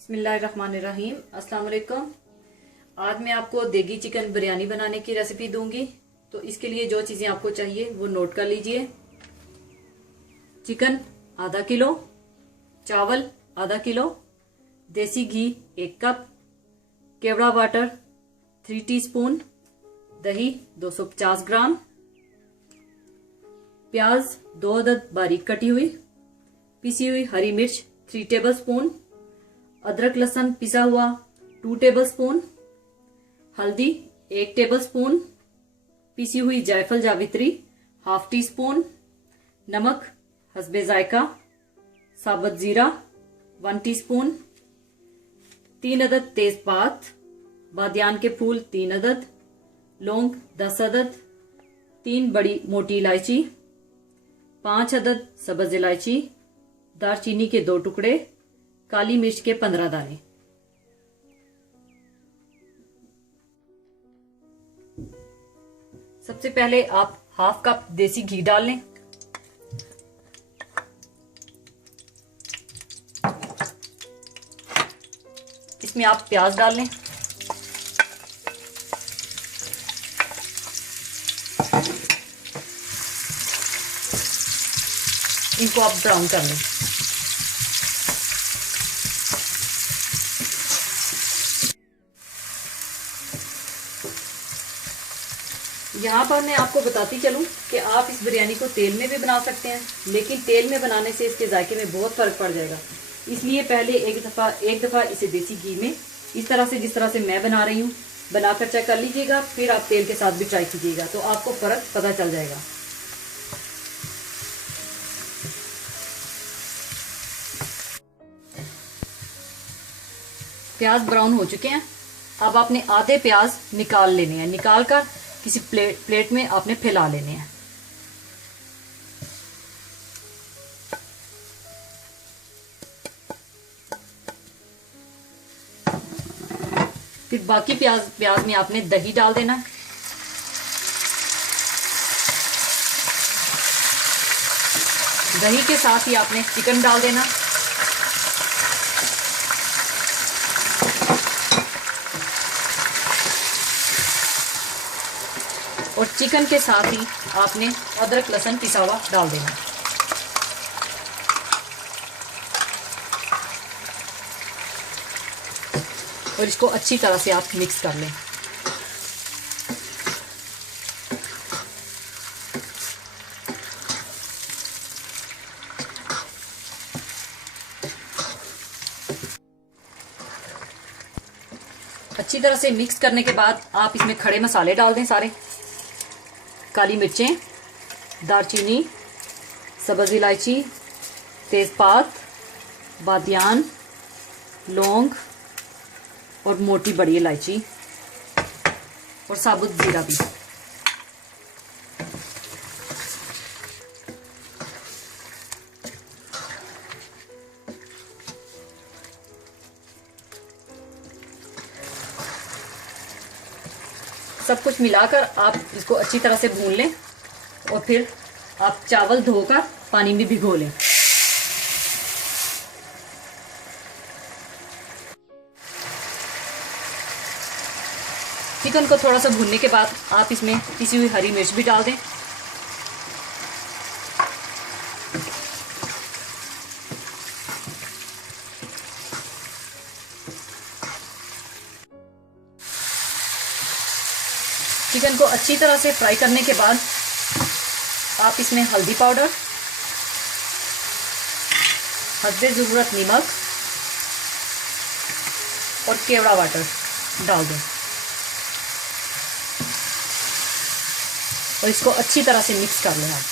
बिस्मिल्लाहिर्रहमानिर्रहीम। अस्सलाम वालेकुम। आज मैं आपको देगी चिकन बिरयानी बनाने की रेसिपी दूंगी। तो इसके लिए जो चीज़ें आपको चाहिए वो नोट कर लीजिए। चिकन आधा किलो, चावल आधा किलो, देसी घी 1 कप, केवड़ा वाटर 3 टीस्पून, दही 250 ग्राम, प्याज 2 अदद बारीक कटी हुई, पिसी हुई हरी मिर्च 3 टेबलस्पून, अदरक लहसुन पिसा हुआ 2 टेबलस्पून, हल्दी 1 टेबलस्पून, पिसी हुई जायफल जावित्री 1/2 टीस्पून, नमक हस्बे जायका, साबुत जीरा 1 टीस्पून, 3 अदद तेजपात, बादियान के फूल 3 अदद, लौंग 10 अदद, 3 बड़ी मोटी इलायची, 5 अदद सब्ज इलायची, दालचीनी के 2 टुकड़े, काली मिर्च के 15 दाने। सबसे पहले आप 1/2 कप देसी घी डाल लें। इसमें आप प्याज डाल लें। इनको आप ब्राउन कर लें। यहाँ पर मैं आपको बताती चलूं कि आप इस बिरयानी को तेल में भी बना सकते हैं, लेकिन तेल में बनाने से इसके जायके में बहुत फर्क पड़ जाएगा। इसलिए पहले एक दफ़ा इसे देसी घी में इस तरह से, जिस तरह से मैं बना रही हूँ, बनाकर चेक कर लीजिएगा। फिर आप तेल के साथ भी ट्राई कीजिएगा तो आपको फर्क पता चल जाएगा। प्याज ब्राउन हो चुके हैं। अब आपने आधे प्याज निकाल लेने हैं। निकाल कर किसी प्लेट में आपने फैला लेने हैं। फिर बाकी प्याज में आपने दही डाल देना है। दही के साथ ही आपने चिकन डाल देना। और चिकन के साथ ही आपने अदरक लहसुन पिसा हुआ डाल देना। और इसको अच्छी तरह से आप मिक्स कर लें। अच्छी तरह से मिक्स करने के बाद आप इसमें खड़े मसाले डाल दें सारे। काली मिर्चें, दालचीनी, सब्ज इलायची, तेजपात, बादियान, लौंग और मोटी बड़ी इलायची और साबुत जीरा भी। सब कुछ मिलाकर आप इसको अच्छी तरह से भून लें और फिर आप चावल धोकर पानी में भिगो लें। चिकन को थोड़ा सा भूनने के बाद आप इसमें पिसी हुई हरी मिर्च भी डाल दें। चिकन को अच्छी तरह से फ्राई करने के बाद आप इसमें हल्दी पाउडर, हस्बे ज़रूरत नमक और केवड़ा वाटर डाल दें और इसको अच्छी तरह से मिक्स कर लें।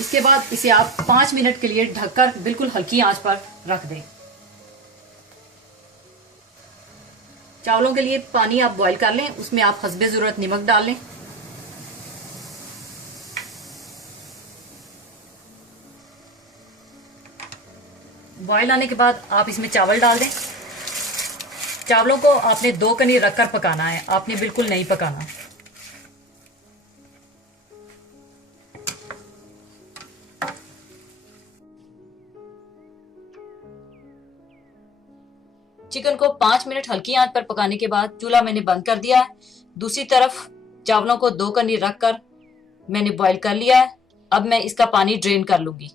इसके बाद इसे आप 5 मिनट के लिए ढककर बिल्कुल हल्की आंच पर रख दें। चावलों के लिए पानी आप बॉईल कर लें, उसमें आप हस्बे ज़रूरत नमक डाल लें। बॉईल आने के बाद आप इसमें चावल डाल दें। चावलों को आपने 2 कनी रखकर पकाना है, आपने बिल्कुल नहीं पकाना। चिकन को 5 मिनट हल्की आंच पर पकाने के बाद चूल्हा मैंने बंद कर दिया है। दूसरी तरफ चावलों को 2 कनी रखकर मैंने बॉईल कर लिया है। अब मैं इसका पानी ड्रेन कर लूंगी।